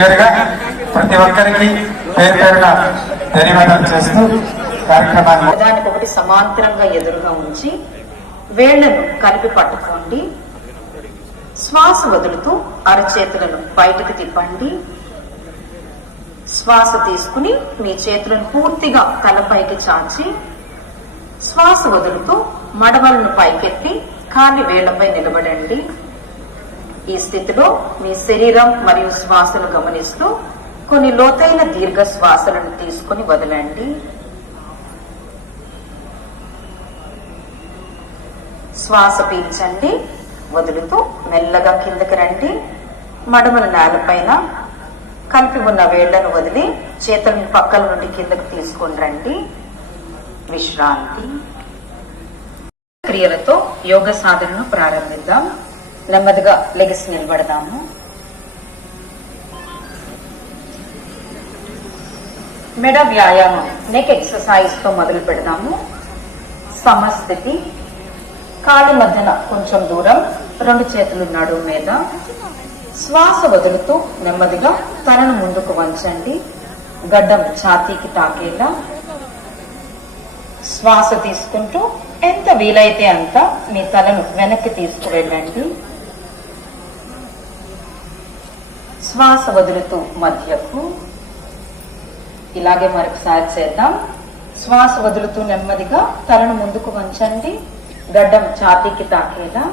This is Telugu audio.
పేరుగా ప్రతి ఒక్కరికి పేరు పేరున ధన్యవాదాలు చేస్తూ కార్యక్రమాన్ని దానికి ఒకటి సమాంతరంగా ఎదురుగా ఉంచి వేళ్ళను కలిపి పట్టుకోండి. శ్వాస వదులుతూ అరచేతులను బయటకు తిప్పండి. శ్వాస తీసుకుని మీ చేతులను పూర్తిగా తలపైకి చాచి శ్వాస వదులుతూ మడవలను పైకెత్తి కాలి వేళ్ళపై నిలబడండి. ఈ స్థితిలో మీ శరీరం మరియు శ్వాసను గమనిస్తూ కొన్ని లోతైన దీర్ఘ శ్వాసలను తీసుకుని వదలండి. శ్వాస పీల్చండి వదులుతూ మెల్లగా కిందకి రండి. మడమల నేలపైన కలిపి ఉన్న వేళ్ళను వదిలి చేతులను పక్కల నుండి కిందకు తీసుకొని రండి. విశ్రాంతి. క్రియలతో యోగ సాధనను ప్రారంభిద్దాం. నెమ్మదిగా లెగిసి నిలబడదాము. మెడ వ్యాయామం నెక్ ఎక్సర్సైజ్తో మొదలు పెడదాము. సమస్థితి కాలి మధ్యన కొంచెం దూరం రెండు చేతులు నడు మీద. శ్వాస వదులుతూ నెమ్మదిగా తలను ముందుకు వంచండి. గడ్డం ఛాతీకి తాకేలా. శ్వాస తీసుకుంటూ ఎంత వీలైతే అంత మీ తలను వెనక్కి తీసుకువెళ్ళండి. శ్వాస వదులుతూ మధ్యకు. ఇలాగే మరొకసారి చేద్దాం. శ్వాస వదులుతూ నెమ్మదిగా తలను ముందుకు వంచండి. గడ్డం ఛాతీకి తాకేలా.